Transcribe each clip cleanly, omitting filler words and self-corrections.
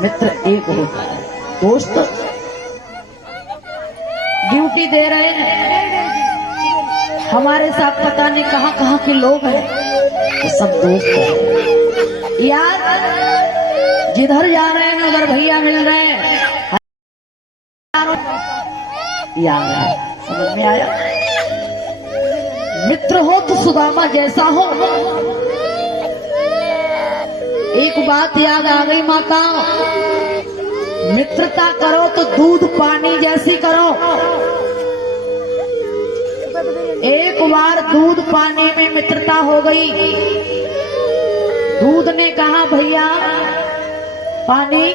मित्र एक होता है। दोस्त ड्यूटी दे रहे हैं, हमारे साथ पता नहीं कहाँ कहाँ के लोग हैं, तो सब दोस्त हैं यार। जिधर जा रहे हैं उधर भैया मिल रहे हैं यार, समझ में आया। मित्र हो तो सुदामा जैसा हो। एक बात याद आ गई माता, मित्रता करो तो दूध पानी जैसी करो। एक बार दूध पानी में मित्रता हो गई। दूध ने कहा भैया पानी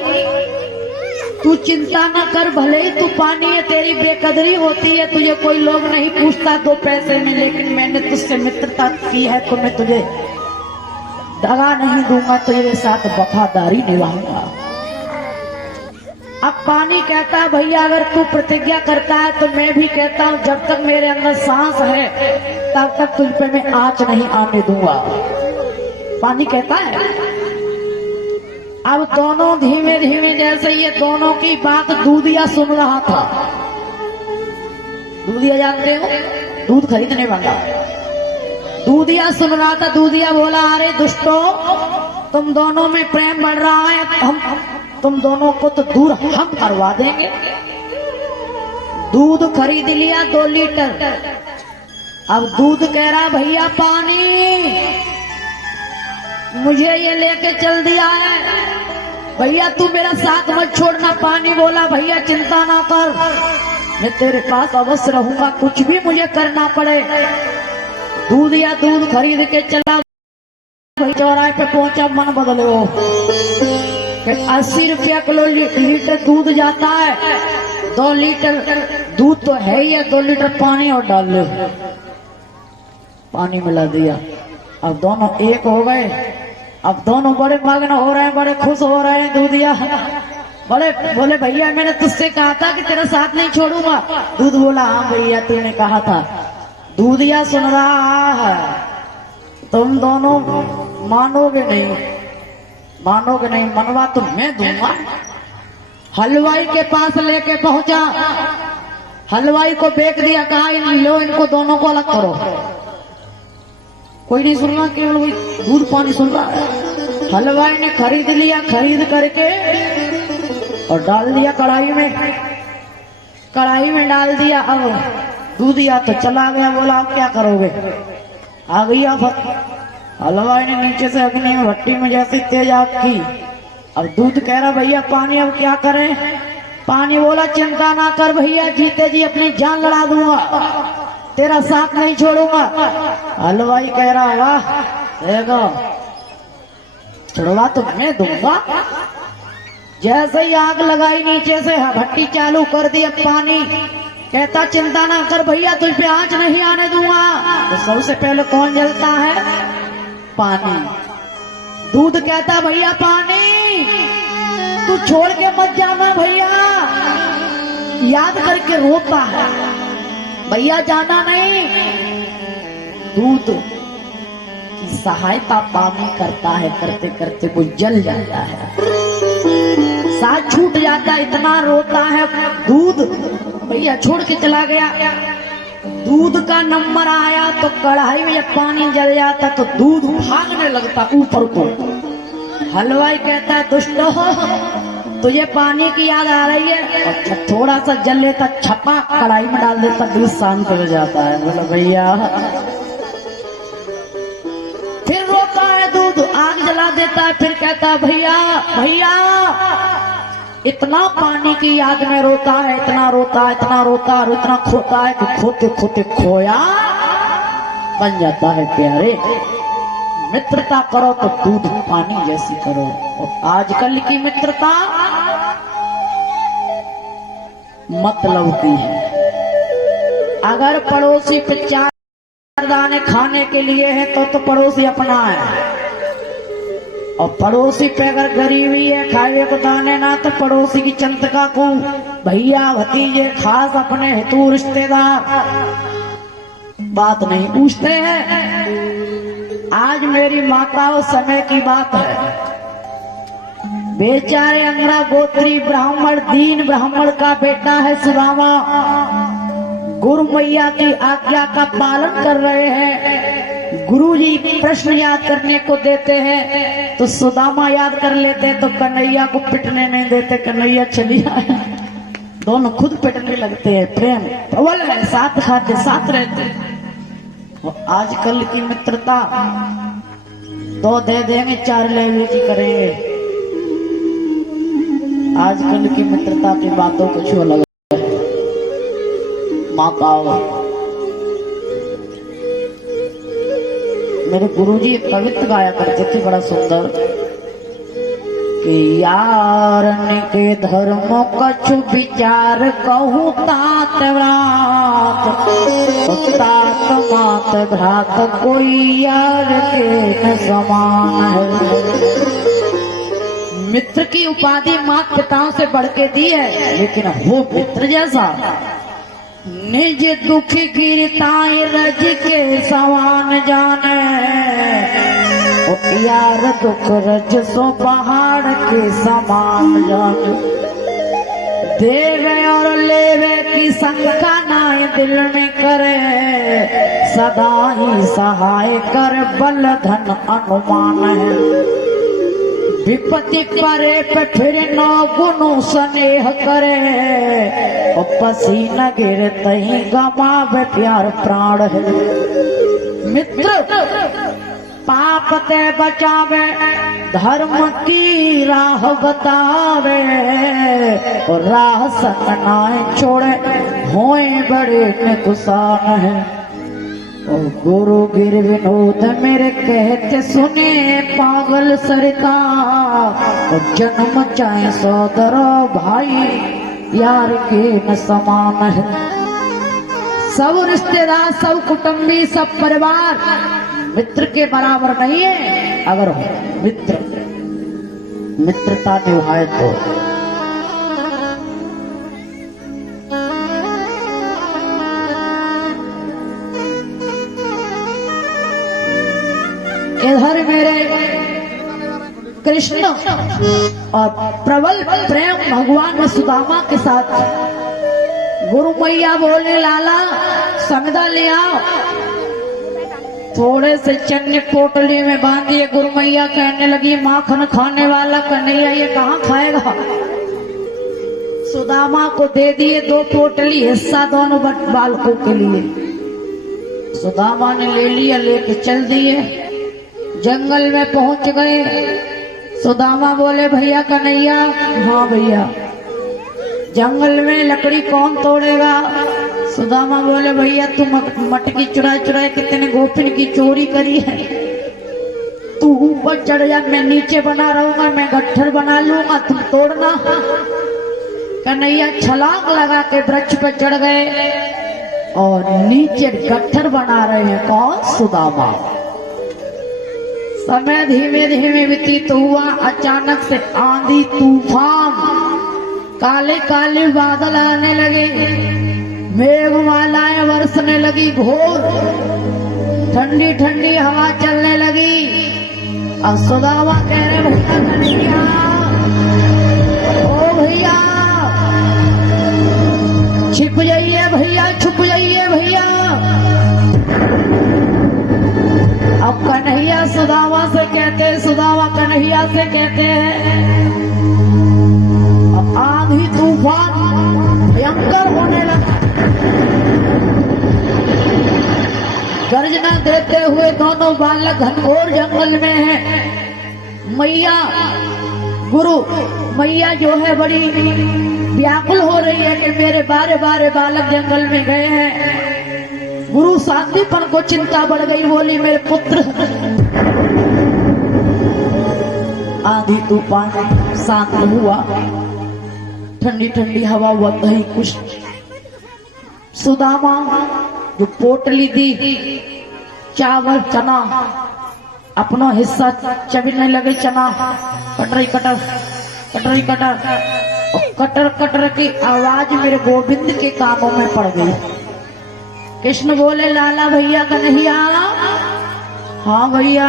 तू चिंता न कर, भले ही तू पानी है, तेरी बेकदरी होती है, तुझे कोई लोग नहीं पूछता 2 पैसे में, लेकिन मैंने तुझसे मित्रता की है तो मैं तुझे दगा नहीं दूंगा, तेरे साथ वफादारी निभाऊंगा। अब पानी कहता है भैया अगर तू प्रतिज्ञा करता है तो मैं भी कहता हूं जब तक मेरे अंदर सांस है तब तक तुझ पे मैं आंच नहीं आने दूंगा। पानी कहता है। अब दोनों धीमे धीमे, जैसे ये दोनों की बात दूधिया सुन रहा था। दूधिया जानते हो, दूध खरीदने वाला। दूधिया सुन रहा था। दूधिया बोला अरे दुष्टो, तुम दोनों में प्रेम बढ़ रहा है, हम तुम दोनों को तो दूर हम करवा देंगे। दूध खरीद लिया 2 लीटर। अब दूध कह रहा भैया पानी मुझे ये लेके चल दिया है, भैया तू मेरा साथ मत छोड़ना। पानी बोला भैया चिंता ना कर, मैं तेरे पास अवश्य रहूंगा, कुछ भी मुझे करना पड़े। दूध या दूध खरीद के चला, चौराहे पे पहुंचा, मन बदले वो 80 रुपया किलो लीटर दूध जाता है। 2 लीटर दूध तो है ही है, 2 लीटर पानी और डाल लो। पानी मिला दिया। अब दोनों एक हो गए। अब दोनों बड़े मग्न हो रहे हैं, बड़े खुश हो रहे हैं। दूधिया बड़े बोले भैया मैंने तुझसे कहा था कि तेरा साथ नहीं छोड़ूंगा। दूध बोला हाँ भैया तूने कहा था। दूधिया सुन रहा है, तुम दोनों मानोगे नहीं, मानोगे नहीं, मनवा तो मैं दूंगा। हलवाई के पास लेके पहुंचा, हलवाई को बेच दिया, कहा लो इनको दोनों को अलग करो। कोई नहीं सुन रहा, केवल वही दूध पानी सुन रहा है। हलवाई ने खरीद लिया, खरीद करके और डाल दिया कढ़ाई में, कढ़ाई में डाल दिया। अब दूधिया तो चला गया, बोला अब क्या करोगे। आ गई आफत। हलवाई ने नीचे से अग्नि में भट्टी में जैसी तेज आग की। अब दूध कह रहा भैया पानी अब क्या करें। पानी बोला चिंता ना कर भैया, जीते जी अपनी जान लड़ा दूंगा, तेरा साथ नहीं छोड़ूंगा। हलवाई कह रहा वाह देखो छुड़वा तो मैं दूंगा। जैसे ही आग लगाई नीचे से भट्टी चालू कर दी। अब पानी कहता चिंता ना कर भैया, तुझ पे आंच नहीं आने दूंगा। तो सबसे पहले कौन जलता है, पानी। दूध कहता भैया पानी तू छोड़ के मत जाना भैया, याद करके रोता है भैया जाना नहीं। दूध की सहायता पानी करता है, करते करते वो जल जाता है, साथ छूट जाता है, इतना रोता है दूध। भैया छोड़ के चला गया। दूध का नंबर आया तो कढ़ाई में जब पानी जल जाता तो दूध भागने लगता ऊपर को। हलवाई कहता है दुष्ट हो, तुझे पानी की याद आ रही है। अच्छा थोड़ा सा जल लेता, छपा कढ़ाई में डाल देता, दूध शांत हो जाता है। बोला भैया फिर रोता है दूध, आग जला देता है। फिर कहता है भैया भैया इतना पानी की याद में रोता है, इतना रोता है, इतना रोता है, इतना खोता है कि खोते खोते खोया बन जाता है। प्यारे मित्रता करो तो दूध पानी जैसी करो। और आजकल की मित्रता मतलबी है। अगर पड़ोसी पे 4 दाने खाने के लिए है तो पड़ोसी अपना है, और पड़ोसी पे अगर गरीबी है खाए को दाने ना तो पड़ोसी की चंतका को भैया भतीजे खास अपने हेतु रिश्तेदार बात नहीं पूछते हैं। आज मेरी माताओं समय की बात है, बेचारे अंगरा गोत्री ब्राह्मण दीन ब्राह्मण का बेटा है सुदामा, गुरु मैया की आज्ञा का पालन कर रहे हैं। गुरुजी प्रश्न याद करने को देते हैं तो सुदामा याद कर लेते, तो कन्हैया को पिटने नहीं देते, कन्हैया चली आया। दोनों खुद पिटने लगते हैं, प्रेम प्रबल है, साथ खाते साथ रहते। आजकल की मित्रता 2 दे देंगे 4 लेवे की करेंगे। आजकल की मित्रता की बातों कुछ अलग है। माँ का मेरे गुरुजी एक कवित्व गाया करते थे बड़ा सुंदर कि यारन के धर्म कछु विचार कहूँ तात व्रात, तात मात घात कोई यार के न समान है। मित्र की उपाधि मात पिताओं से बढ़ के दी है, लेकिन वो मित्र जैसा निज दुख गिरताई रज के समान जाने, यार दुख रज सो पहाड़ के समान जाने। देवे और लेवे की शंका नाई दिल में करे, सदा ही सहाय कर बल धन अनुमान है। विपत्ति परे पे फिर 9 गुनु स्नेह करे, और पसीना गिरते ही गमावे प्यार प्राण है। मित्र पाप ते बचावे, धर्म की राह बतावे, और राह सकनाए छोड़े होए बड़े नुकसान है। और गुरु गिर विनोद मेरे कहते सुने पागल सरता, और जन्म चाहे सौदरो भाई यार के न समान है। सब रिश्तेदार सब कुटुंबी सब परिवार मित्र के बराबर नहीं है। अगर मित्रता निभाए तो इधर मेरे कृष्ण और प्रबल प्रेम भगवान ने सुदामा के साथ। गुरु मैया बोले लाला समिधा ले आओ, थोड़े से चन्ने पोटली में बांधिए। गुरु मैया कहने लगी माखन खाने वाला कन्हैया ये कहाँ खाएगा। सुदामा को दे दिए 2 पोटली, हिस्सा दोनों बालकों के लिए। सुदामा ने ले लिया, लेके चल दिए। जंगल में पहुंच गए। सुदामा बोले भैया कन्हैया, हाँ भैया। जंगल में लकड़ी कौन तोड़ेगा। सुदामा बोले भैया तू मटकी चुरा चुरा कितने गोपिन की चोरी करी है, तू ऊपर चढ़ जा, मैं नीचे बना रहूंगा, मैं गट्ठर बना लूंगा, तुम तोड़ना। कन्हैया छलांग लगा के वृक्ष पर चढ़ गए और नीचे गट्ठर बना रहे हैं। कौन? सुदामा। समय धीमे धीमे व्यतीत हुआ। अचानक से आंधी तूफान, काले काले बादल आने लगे, मेघमालाएं बरसने लगी, घोर ठंडी ठंडी हवा चलने लगी। और सुदामा कह रहे भैया कन्हैया, ओ भैया छिप जाइए भैया, छुप जाइए भैया। अब कन्हैया सुदामा से कहते हैं, सुदामा कन्हैया से कहते हैं, आंधी तूफान भयंकर होने लगा। गर्जना देते हुए दोनों बालक घनघोर जंगल में हैं। मैया गुरु मैया जो है बड़ी व्याकुल हो रही है कि मेरे बारे बारे बालक जंगल में गए हैं। गुरु शांतिपन को चिंता बढ़ गई, बोली मेरे पुत्र। आंधी तूफान शांत हुआ, ठंडी ठंडी हवा बंद हुई। कुछ सुदामा जो पोटली दी चावल चना, अपना हिस्सा चबीने लगे। चना कटरी कटर कटरी कटर, कटर कटर की आवाज मेरे गोविंद के कानों में पड़ गई। कृष्ण बोले लाला भैया कन्हैया, हाँ भैया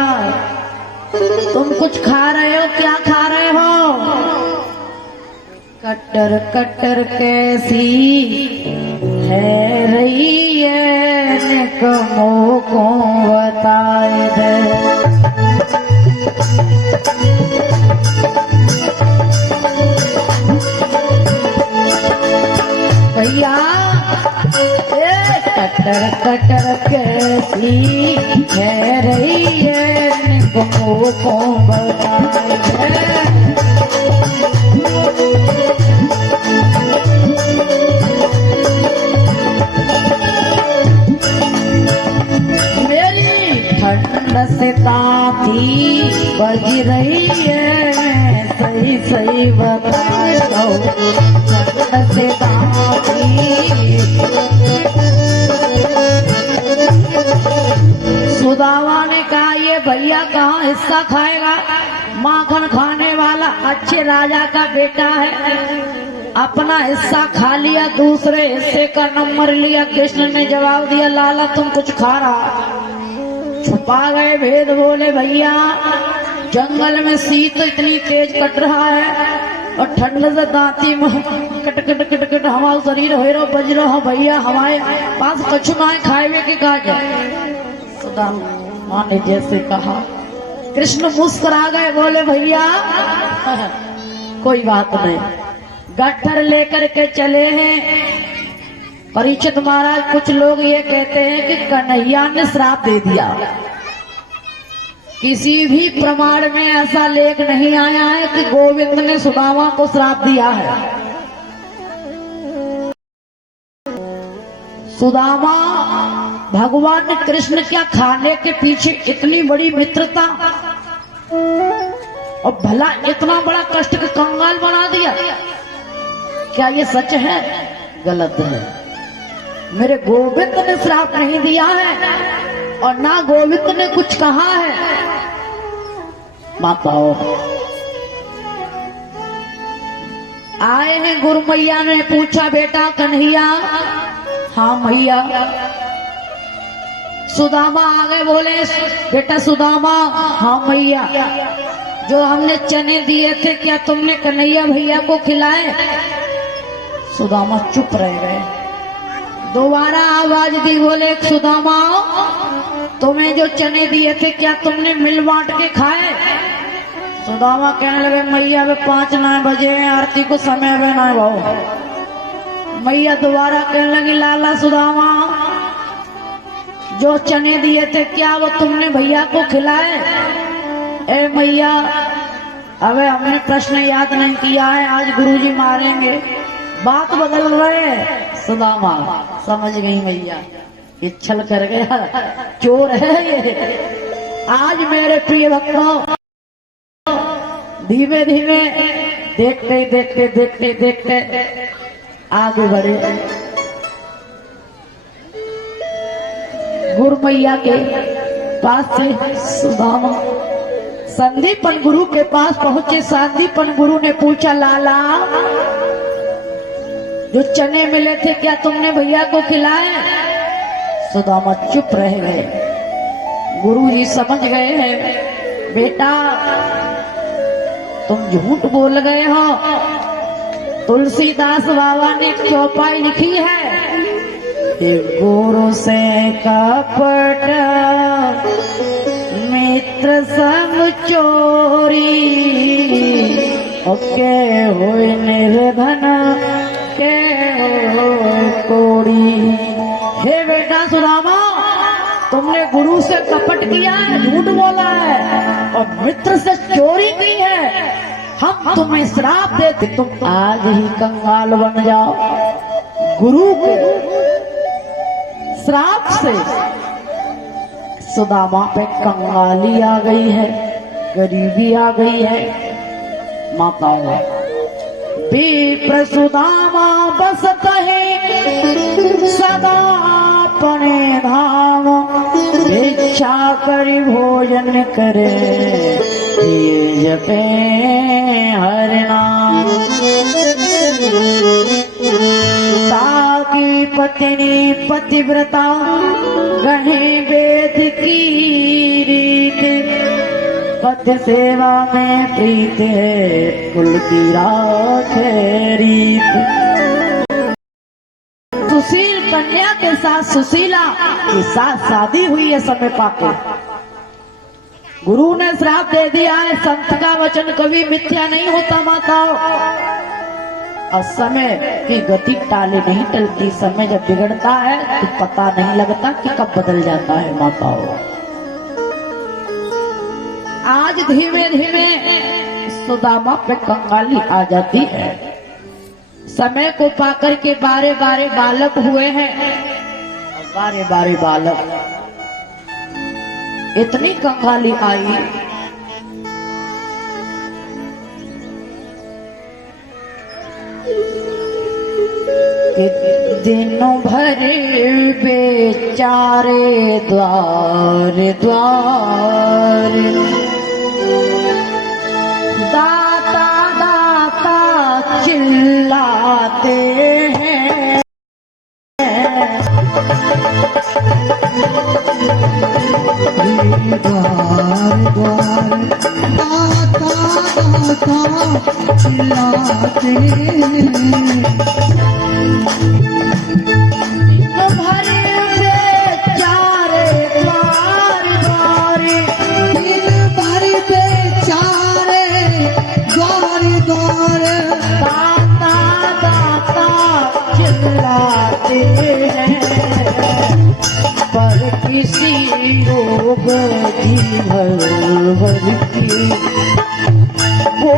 तुम कुछ खा रहे हो, क्या खा रहे हो? कटर कटर कैसी है रही है, निकमों को बताए दे। भैया कटर कटर कैसी है रही है, निकमों को बताए दे। ताती बज रही है, सही सही बताए दो। से सुदामा ने कहा ये भैया कहाँ हिस्सा खाएगा? माखन खाने वाला अच्छे राजा का बेटा है, अपना हिस्सा खा लिया, दूसरे हिस्से का नंबर लिया। कृष्ण ने जवाब दिया लाला तुम कुछ खा रहा। छुपा गए भेद, बोले भैया जंगल में शीत इतनी तेज कट रहा है और ठंड से दांती में कट कट कट कट हमारा शरीर हो रहा बज रहा। भैया हमारे पास कछु ना खाए के काज है। सुदामा ने जैसे कहा, कृष्ण मुस्कुरा गए, बोले भैया कोई बात नहीं। गट्ठर लेकर के चले हैं। परीक्षित महाराज कुछ लोग ये कहते हैं कि कन्हैया ने श्राप दे दिया। किसी भी प्रमाण में ऐसा लेख नहीं आया है कि गोविंद ने सुदामा को श्राप दिया है। सुदामा भगवान कृष्ण क्या खाने के पीछे इतनी बड़ी मित्रता और भला इतना बड़ा कष्ट का कंगाल बना दिया? क्या ये सच है? गलत है। मेरे गोविंद ने श्राप नहीं दिया है और ना गोविंद ने कुछ कहा है। माताओं आए हैं, गुरु मैया ने पूछा बेटा कन्हैया? हाँ मैया। सुदामा आगे बोले बेटा सुदामा? हाँ मैया। जो हमने चने दिए थे क्या तुमने कन्हैया भैया को खिलाए? सुदामा चुप रह गए। दोबारा आवाज दी, बोले सुदामा तुम्हें जो चने दिए थे क्या तुमने मिल बांट के खाए? सुदामा कहने लगे मैया वे 5 बजे आरती को समय में ना भाव। मैया दोबारा कहने लगी लाला सुदामा जो चने दिए थे क्या वो तुमने भैया को खिलाए? ए मैया अबे हमने प्रश्न याद नहीं किया है, आज गुरुजी मारेंगे। बात बदल रहे। सुदामा समझ गई मैया, ये छल कर गया, चोर है ये। आज मेरे प्रिय भक्तों धीमे धीमे देखते देखते देखते देखते आगे बढ़े। गुरु मैया के पास से सुदामा संदीपन गुरु के पास पहुंचे। संदीपन गुरु ने पूछा लाला जो चने मिले थे क्या तुमने भैया को खिलाए? सुदामा चुप रह गए। गुरु जी समझ गए हैं बेटा तुम झूठ बोल गए हो। तुलसीदास बाबा ने चौपाई लिखी है, गुरु से कपट मित्र सम चोरी, के हुए निर्धन के कोड़ी। हे बेटा सुदामा तुमने गुरु से कपट किया है, झूठ बोला है और मित्र से चोरी की है। हम तुम्हें श्राप देते, तुम आज ही कंगाल बन जाओ। गुरु के श्राप से सुदामा पे कंगाली आ गई है, गरीबी आ गई है। माताओं विप्र सुदामा बसत है सदा अपने धाम, भिक्षा करी भोजन करे ये जपे हर नाम। ताकि पत्नी पतिव्रता गहे वेद की रीत, पति सेवा में प्रीत है, कुल की राखे रीत। सुशील कन्या के साथ सुशीला के साथ शादी हुई है समय पाके। गुरु ने श्राप दे दिया है, संत का वचन कभी मिथ्या नहीं होता माताओं। और समय की गति टाले नहीं टलती, समय जब बिगड़ता है तो पता नहीं लगता कि कब बदल जाता है माताओं। आज धीमे धीमे सुदामा पे कंगाली आ जाती है। समय को पाकर के बारे बारे बालक हुए हैं, बारे बारे बालक। इतनी कंगाली आई कि दिनों भर बेचारे द्वार द्वार दाता दाता चिल्लाते हैं। द्वार द्वार दाता दाता चिल्लाते भर बेचारे द्वार द्वार दिन भर बेचारे द्वार द्वार दाता दाता चिल्लाते हैं। पर किसी लोग भर भर की वो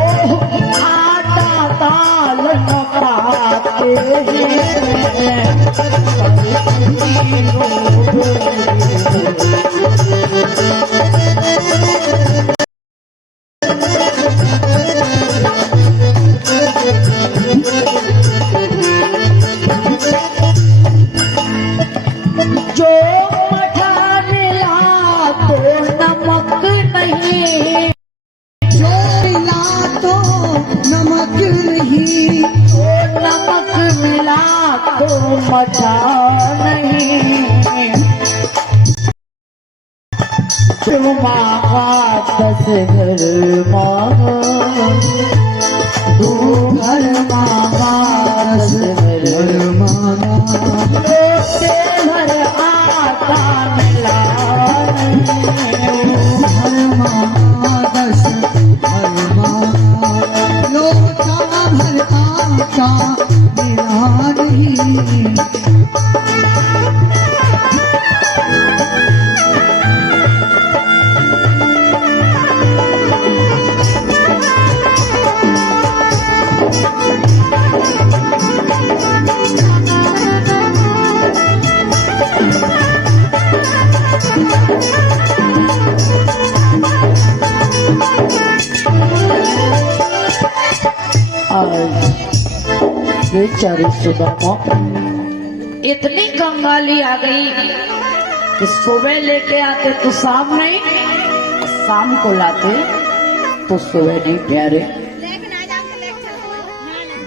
आटा दाल न पाते हैं। पर किसी जो मठा मिला तो नमक नहीं, जो मिला तो नमक नहीं, जो नमक मिला तो मठा नहीं। जो मांगा 10 घर मांगा, तू घर मांगा 10 घर माना लोटे भर आटा मिला हर माना 10 हर माना लोटा भर आटा मिला नहीं। बेचारी सुदामा इतनी कंगाली आ गई कि सुबह लेके आते तो शाम नहीं, शाम को लाते तो सुबह नहीं। प्यारे,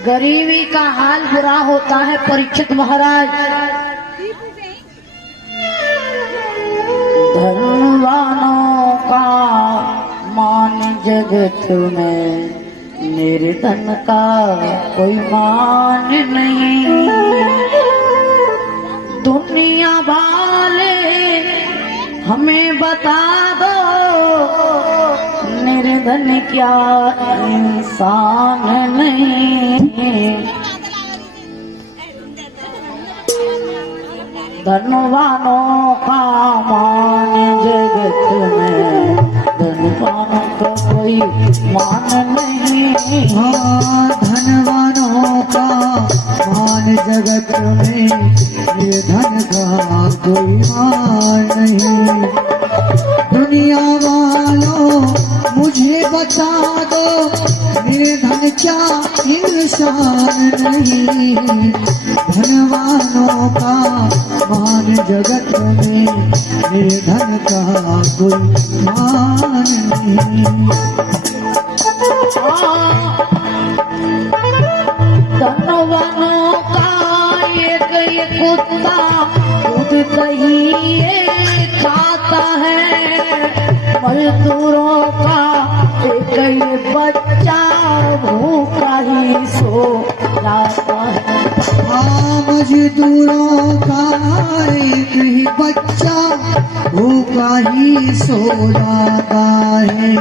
गरीबी का हाल बुरा होता है परीक्षित महाराज। धनवानों का मान जगत में, निर्धन का कोई मान नहीं। दुनिया वाले हमें बता दो, निर्धन क्या इंसान नहीं। धनवानों का मान जगत में, धनवानों का कोई मान नहीं। हाँ, धनवानों का मान जगत में, निर्धन का कोई मान नहीं। दुनिया वालों मुझे बता दो, निर्धन क्या इंसान नहीं। धनवानों का मान जगत में, निर्धन का कोई मान नहीं। धनवानों का एक कुत्ता दूध दही खाता है, मजदूरों का एक ही बच्चा भूखा ही सो जाता है। हाँ मजदूरों का एक ही बच्चा भूखा ही सो जाता है।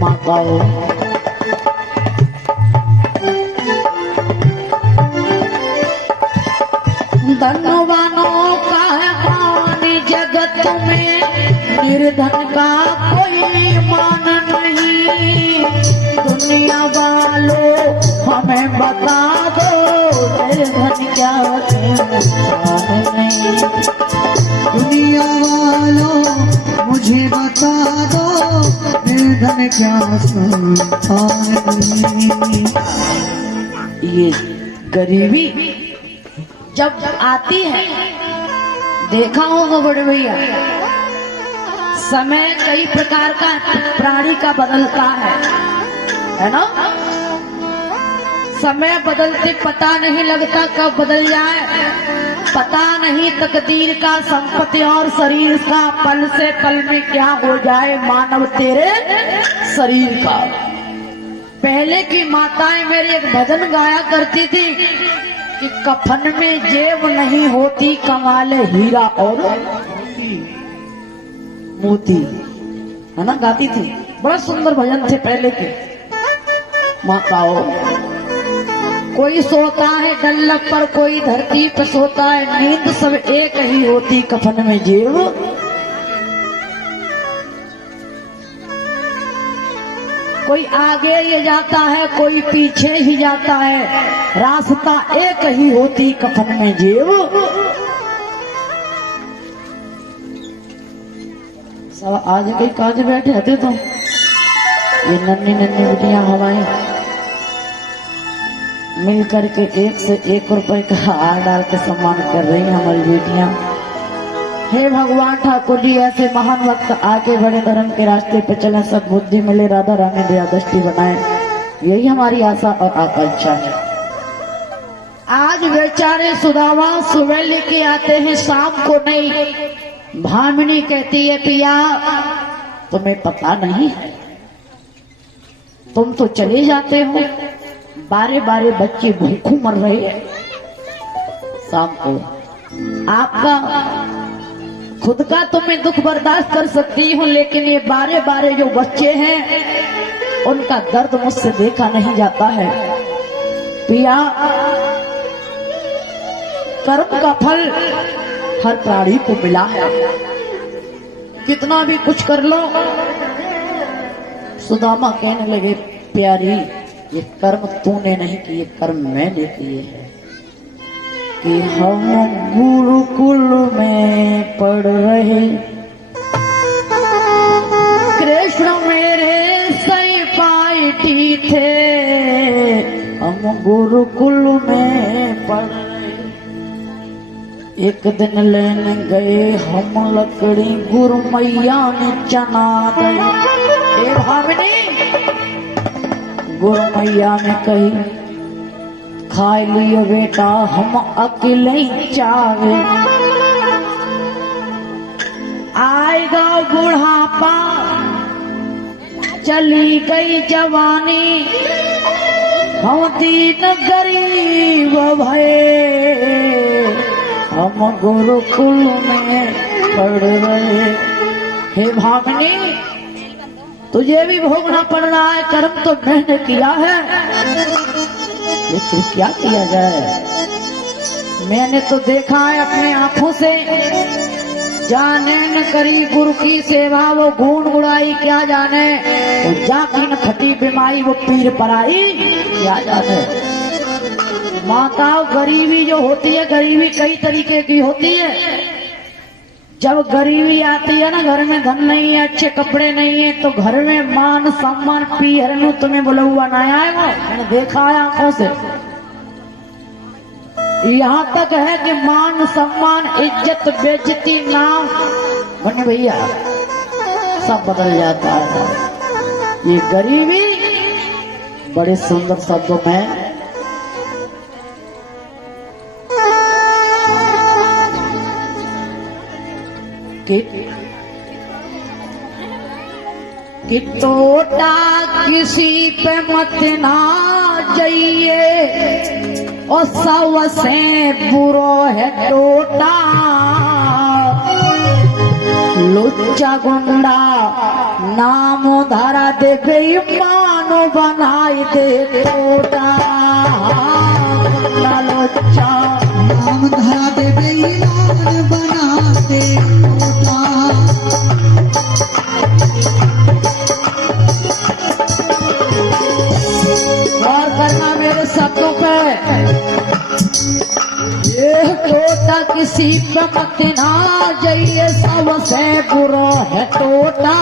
माताओं, धनवानों का है मान जगत में, निर्धन का कोई मान नहीं। दुनिया वालों हमें बता दो, निर्धन क्या इंसान नहीं। दुनिया वालों मुझे बता दो, निर्धन क्या संतान नहीं। ये गरीबी जब आती है, देखा होगा बड़े भैया, समय कई प्रकार का प्राणी का बदलता है ना। समय बदलते पता नहीं लगता कब बदल जाए, पता नहीं तकदीर का, संपत्ति और शरीर का पल से पल में क्या हो जाए मानव तेरे शरीर का। पहले की माताएं मेरी एक भजन गाया करती थी कि कफन में जेब नहीं होती, कमाले हीरा और मोती, है ना, गाती थी। बड़ा सुंदर भजन थे पहले के माताओं। कोई सोता है डल्लक पर, कोई धरती पर सोता है, नींद सब एक ही होती, कफन में जेब। कोई आगे ही जाता है, कोई पीछे ही जाता है, रास्ता एक ही होती, कफन में जेब। सब आज कई काज बैठे थे तो ये नन्ही नन्ही बिटियां हमारी मिल करके 1 से 1 रुपए का हार डाल के सम्मान कर रही हैं हमारी बेटियां। हे भगवान ठाकुर जी, ऐसे महान वक्त आगे बढ़े, धर्म के रास्ते पे चले, सद्बुद्धि मिले, राधा रानी दया दृष्टि बनाए, यही हमारी आशा और आकांक्षा है। आज बेचारे सुदामा सुबह लेके आते हैं, शाम को नहीं। भामिनी कहती है पिया तुम्हें पता नहीं है, तुम तो चले जाते हो, बारे बारे बच्चे भूखों मर रहे हैं। शाम को आपका खुद का तो मैं दुख बर्दाश्त कर सकती हूँ, लेकिन ये बारे बारे जो बच्चे हैं उनका दर्द मुझसे देखा नहीं जाता है। पिया, कर्म का फल हर प्राणी को मिला है, कितना भी कुछ कर लो। सुदामा कहने लगे प्यारी, ये कर्म तूने नहीं किए, कर्म मैंने किए हैं। कि हम गुरुकुल में पढ़ रहे, कृष्ण मेरे सहपाठी थे, हम गुरुकुल में पढ़ रहे। एक दिन लेने गए हम लकड़ी, गुरु मैया ने चना दी। ए भावनी, गुरु मैया ने कही खाए लियो बेटा, हम अकेले ही चावे, आएगा बुढ़ापा, चली गई जवानी, हम दीन गरीब भये, हम गुरुकुल में पढ़ रहे। हे भावनी, तुझे भी भोगना पड़ रहा है, कर्म तो मैंने किया है, लेकिन क्या किया जाए। मैंने तो देखा है अपने आंखों से, जाने न करी गुरु की सेवा, वो गुण गुड़ाई क्या जाने, वो जाकी न फटी बीमारी, वो पीर पराई क्या जाने। माताओं, गरीबी जो होती है, गरीबी कई तरीके की होती है। जब गरीबी आती है ना, घर में धन नहीं है, अच्छे कपड़े नहीं है, तो घर में मान सम्मान पीहर तुम्हें बोला हुआ ना आएगा। मैंने देखा है आंखों से, यहाँ तक है कि मान सम्मान इज्जत बेइज्जती नाम बने भैया सब बदल जाता है। ये गरीबी बड़े सुंदर शब्दों में कि टोटा किसी पे मत ना जाइए और सबसे बुरो है टोटा लुच्चा गुंडा नाम धरा दे बेईमानो बनाई दे टोटा लुच्चा नाम धरा दे बेईमान बना दे टोटा। गौर करना मेरे शब्दों पे, ये टोटा किसी पे मत ना जाइए सबसे बुरा है टोटा।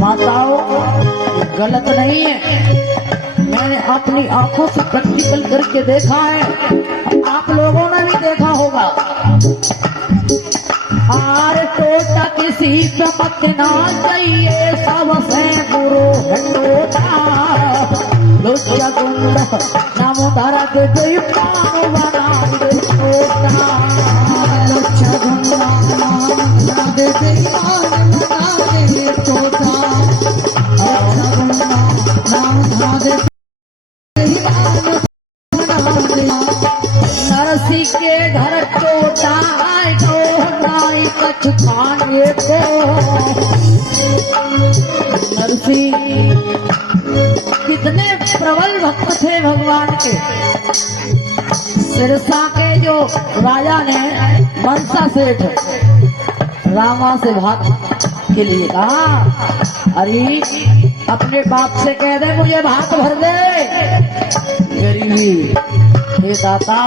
माताओं गलत नहीं है, मैंने अपनी आंखों से प्रैक्टिकल करके देखा है, आप लोगों ने भी देखा होगा। आरे टोटा किसी पे मत ना जाइए सबसे बुरो है टोटा लुच्चा गुंडा नाम धरा दे बेईमान बना दे टोटा लुच्चा गुंडा नाम धरा दे बेईमान बना दे टोटा। लुच्चा गुंडा नाम धरा दे बेईमान बना दे। नरसी के घर टोटा टोटाई कछ खाने को नरसी कितने प्रबल भक्त थे भगवान के। सिरसा के जो राजा ने मनसा सेठ रामा से भात के लिए कहा, अरे अपने बाप से कह दे मुझे भात भर दे। गरीबी हे दाता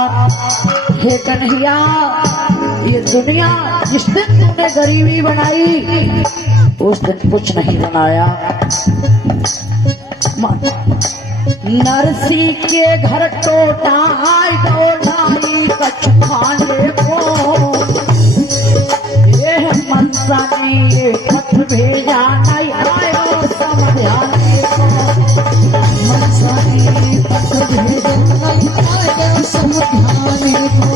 हे कन्हैया, ये दुनिया जिस दिन तूने गरीबी बनाई उस दिन कुछ नहीं बनाया। नरसी के घर टोटा टोटाई कछ खाने को ये मनसा ने ये पथ भेजा नहीं आयो समझाने को। मनसा ने पथ भेजा नहीं आयो समझाने को।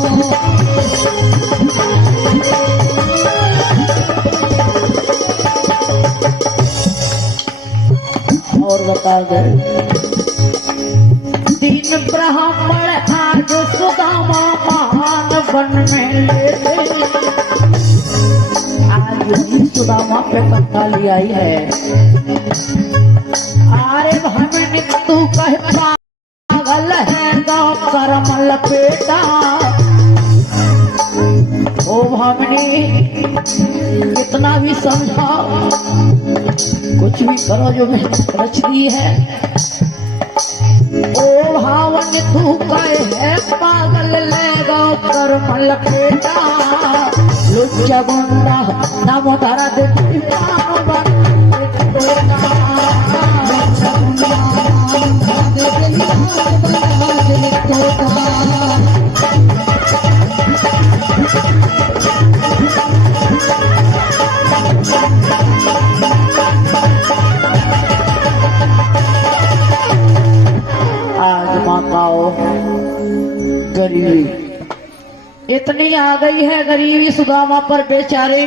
और बता दे तीन ब्राह्मण आज सुदामा महान वन में लेते, आज भी सुदामा पे पत्ता ले आई है। अरे हमने तू कह पागल है गाँव कर्म लपेटा। ओ हमने कितना भी समझा कुछ भी करो जो मेहनत रच दी है। ओ भावन तू कहे है पागल ले गो कर्म लपेटा लुच्चा गुंडा नाम धरा दे बेईमान बना दे टोटा। लुच्चा गुंडा नाम धरा दे बेईमान बना दे टोटा। आज माताओं गरीबी इतनी आ गई है, गरीबी सुदामा पर बेचारे